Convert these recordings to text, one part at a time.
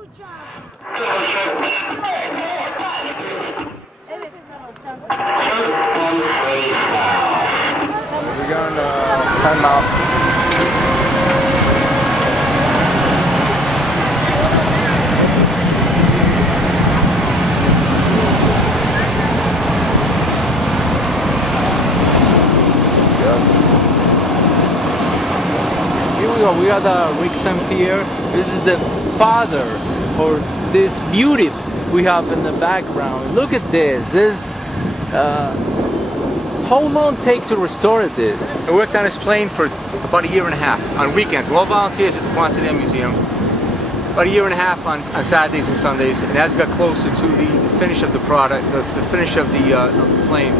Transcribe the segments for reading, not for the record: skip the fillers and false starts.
We're going to time out. Here we go. We got Rick St. Pierre. This is the father for this beauty we have in the background. Look at this. How long take to restore this? I worked on this plane for about a year and a half on weekends. We're all volunteers at the Quantity Museum. About a year and a half on Saturdays and Sundays. And as we got closer to the finish of the product, the finish of the plane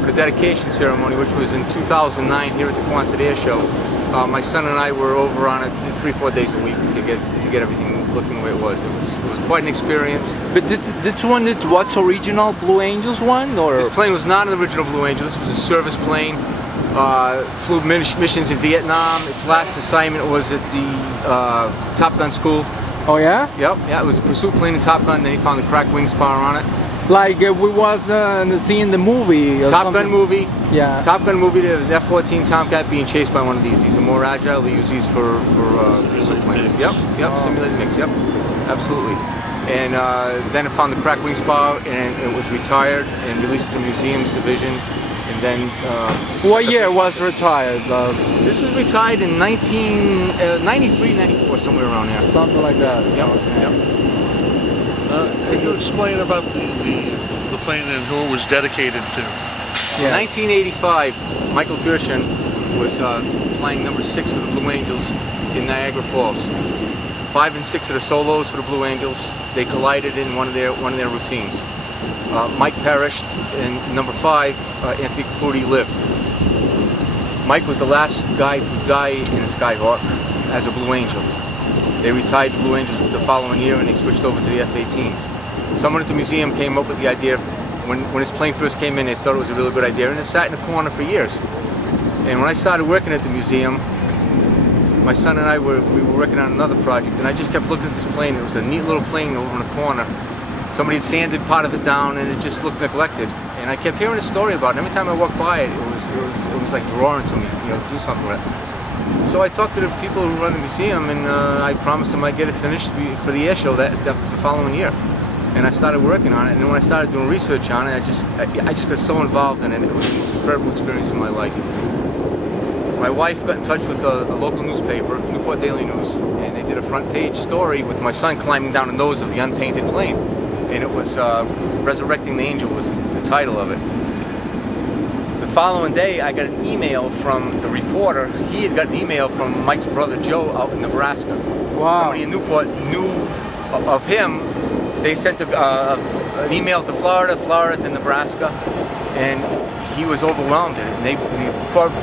for the dedication ceremony, which was in 2009 here at the Quantity Air Show, my son and I were over on it 3-4 days a week to get everything looking the way it was. It was quite an experience. But this one, what's original Blue Angels one, or this plane was not an original Blue Angel. This was a service plane. Flew missions in Vietnam. Its last assignment was at the Top Gun school. Oh yeah? Yep. Yeah, it was a pursuit plane in Top Gun. Then he found the cracked wing spar on it. Like we was seeing the movie. Top Gun movie. Yeah. Top Gun movie. The F-14 Tomcat being chased by one of these. These are more agile. They use these for pursuit planes. Yep. Yep. Oh. Simulated mix. Yep. Absolutely. And then it found the cracked wing spar, and it was retired and released to the museum's division. And then what year was retired? This was retired in 1993, 94, somewhere around there. Something like that. Yep. Okay. Yep. Can you explain about the plane and who it was dedicated to? In 1985, Michael GERSHOM was flying number 6 for the Blue Angels in Niagara Falls. 5 and 6 of the solos for the Blue Angels, they collided in one of their routines. Mike perished, and number 5, Anthony Caputi, lived. Mike was the last guy to die in a Skyhawk as a Blue Angel. They retired the Blue Angels the following year, and they switched over to the F-18s. Someone at the museum came up with the idea, when his plane first came in, they thought it was a really good idea, and it sat in the corner for years. And when I started working at the museum, my son and I were working on another project, and I just kept looking at this plane. It was a neat little plane over in the corner. Somebody had sanded part of it down, and it just looked neglected. And I kept hearing a story about it. And every time I walked by it, it was like drawing to me, you know, do something with it. So I talked to the people who run the museum, and I promised them I'd get it finished for the air show the following year. And I started working on it. And then when I started doing research on it, I just got so involved in it. It was the most incredible experience in my life. My wife got in touch with a local newspaper, Newport Daily News, and they did a front page story with my son climbing down the nose of the unpainted plane. And it was Resurrecting the Angel was the title of it. The following day, I got an email from the reporter. He had got an email from Mike's brother Joe out in Nebraska. Wow. Somebody in Newport knew of him. They sent an email to Florida to Nebraska, and he was overwhelmed. And they put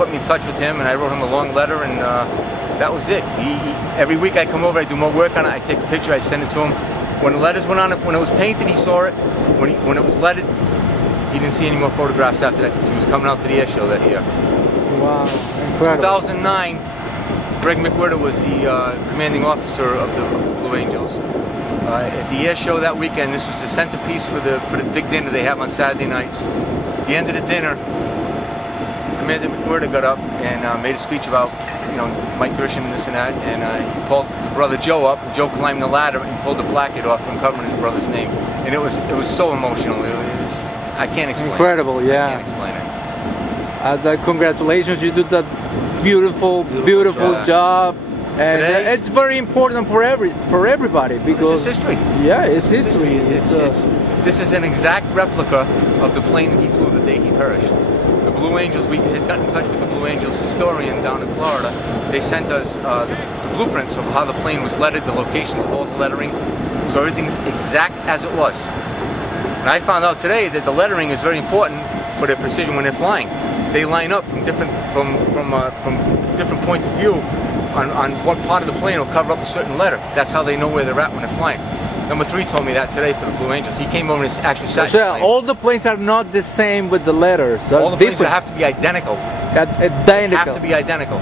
me in touch with him, and I wrote him a long letter, and that was it. Every week I come over, I do more work on it, I take a picture, I send it to him. When the letters went on it, when it was painted, he saw it. When it was leaded, he didn't see any more photographs after that because he was coming out to the air show that year. Wow, incredible. 2009, Greg McWhirter was the commanding officer of the Blue Angels. At the air show that weekend, this was the centerpiece for the big dinner they have on Saturday nights. At the end of the dinner, Commander McWhirter got up and made a speech about, you know, Mike GERSHOM and this and that, and he called the brother Joe up. Joe climbed the ladder and pulled the placket off and covered his brother's name, and it was so emotional. I can't explain. Incredible, it. yeah. I can't explain it. Congratulations, you did that beautiful job. And it's very important for everybody because it's history. Yeah, it's history. This is an exact replica of the plane that he flew the day he perished. The Blue Angels, we had gotten in touch with the Blue Angels historian down in Florida. They sent us the blueprints of how the plane was lettered, the locations of all the lettering, so everything's exact as it was. And I found out today that the lettering is very important for their precision when they're flying. They line up from different points of view on what part of the plane will cover up a certain letter. That's how they know where they're at when they're flying. Number 3 told me that today for the Blue Angels. He came over and actually sat in the plane. All the planes are not the same with the letters. All the planes have to be identical. Identical. They have to be identical.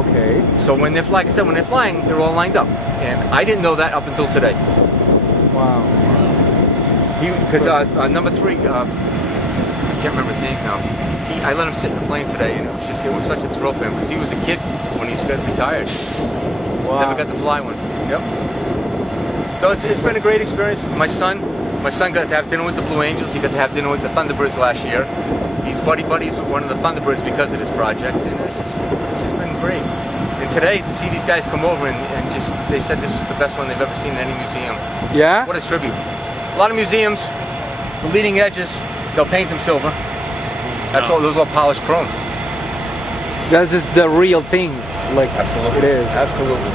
Okay. So when they're, like I said, when they're flying, they're all lined up. And I didn't know that up until today. Wow. Because number 3, I can't remember his name now. I let him sit in the plane today, and it was such a thrill for him because he was a kid when he's got retired. Wow. Never got to fly one. Yep. So it's been a great experience. My son got to have dinner with the Blue Angels. He got to have dinner with the Thunderbirds last year. He's buddies with one of the Thunderbirds because of this project, and it's just been great. And today to see these guys come over and they said this was the best one they've ever seen in any museum. Yeah. What a tribute. A lot of museums, the leading edges, they'll paint them silver. That's all. Those are all polished chrome. That's just the real thing. Like Absolutely. it is. Absolutely.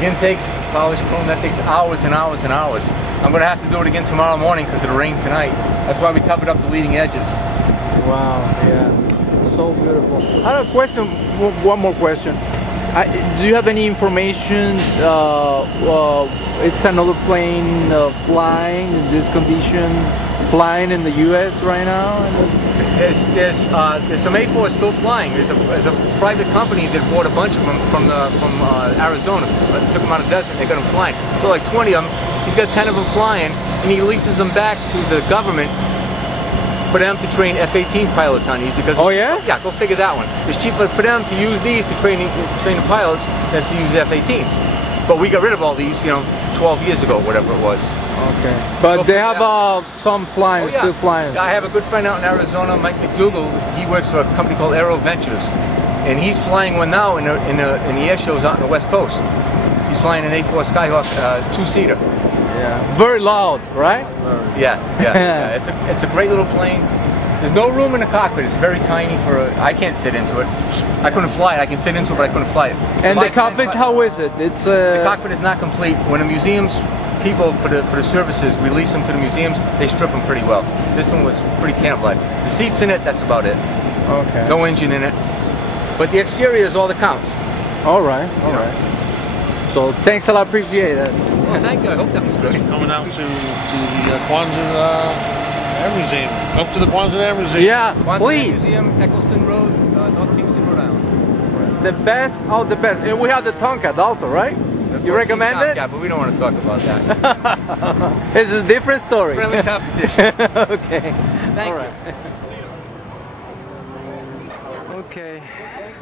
The intakes, polished chrome, that takes hours and hours and hours. I'm going to have to do it again tomorrow morning because of the rain tonight. That's why we covered up the leading edges. Wow, yeah. So beautiful. I have a question, one more question. Do you have any information? It's another plane flying in this condition, flying in the U.S. right now? There's some A-4s still flying. There's a private company that bought a bunch of them from Arizona. Took them out of the desert and they got them flying. There are like 20 of them. He's got 10 of them flying, and he leases them back to the government for them to train F-18 pilots on these. Because oh yeah? Yeah, go figure that one. It's cheaper for them to use these to train the pilots than to use F-18s. But we got rid of all these, 12 years ago, whatever it was. Okay. But they have some flying, still flying. I have a good friend out in Arizona, Mike McDougall. He works for a company called Aero Ventures, and he's flying one now in the air shows out on the West Coast. He's flying an A-4 Skyhawk 2-seater. Yeah. Very loud, right? Yeah. It's a great little plane. There's no room in the cockpit. It's very tiny I can't fit into it. I couldn't fly it. I can fit into it, but I couldn't fly it. And the cockpit, how is it? It's the cockpit is not complete. When the museums people for the services release them to the museums, they strip them pretty well. This one was pretty cannibalized. The seats in it, that's about it. Okay. No engine in it. But the exterior is all that counts. All right. So thanks a lot. Appreciate it. Well, thank you. I hope that was good. Coming out to the Quonset Air Museum. Up to the Quonset Air Museum. Yeah, Quonset please. Museum, Eccleston Road, North Kingston, Rhode Island. The best of the best. And we have the Tomcat also, right? You recommend it? Yeah, but we don't want to talk about that. It's a different story. Friendly competition. Okay. Thank All you. right. Okay.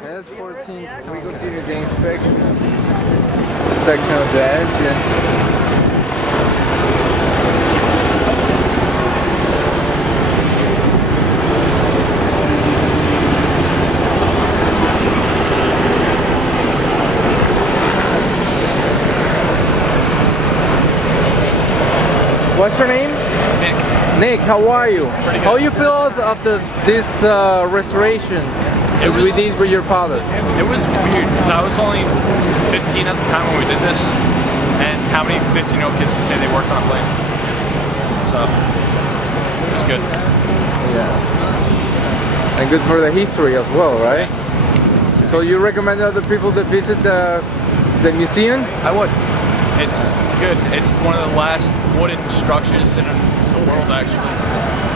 That's 14. We continue the inspection. The section of the engine. What's your name? Nick. Nick, how are you? Pretty good. How you feel after this restoration we did with your father? It was weird because I was only 15 at the time when we did this, and how many 15-year-old kids can say they worked on a plane? So it was good. Yeah. And good for the history as well, right? So you recommend other people to visit the museum? I would. It's good. It's one of the last wooden structures in the world, actually,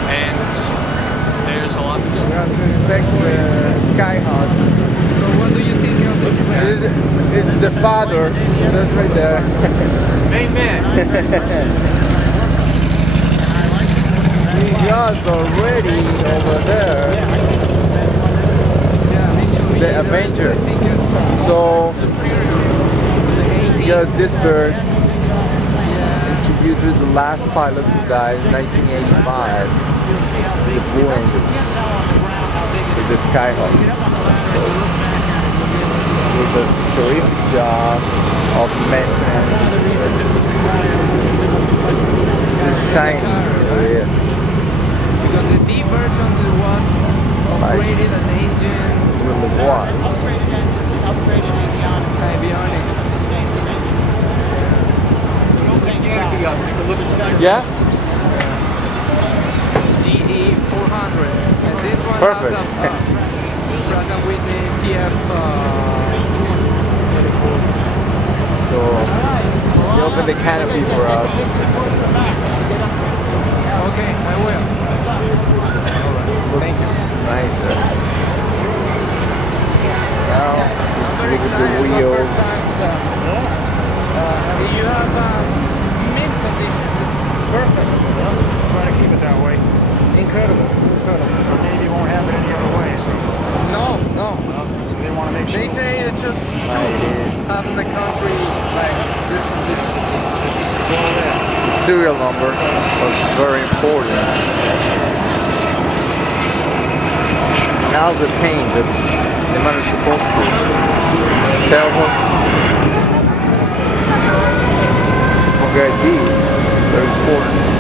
and there's a lot to do. We have to inspect the Skyhawk. So what do you think of this plane? This is the father, just right there. Main man. We got already over there the Avenger. So we got this bird. Interviewed with the last pilot who died in 1985. The Blue Angels with the Skyhawk. So it was a terrific job of maintenance. It's shiny. Because the D version was upgraded and the engines really was. Avionics. Yeah? GE 400. And this one Perfect. has a Pratt & Whitney TF 24. So they open the canopy for us. Okay, I will. Thanks. Nice. Now, look at the wheels. You have mint condition. serial number was very important. Now the paint that the man is supposed to tell him. Forget these, very important.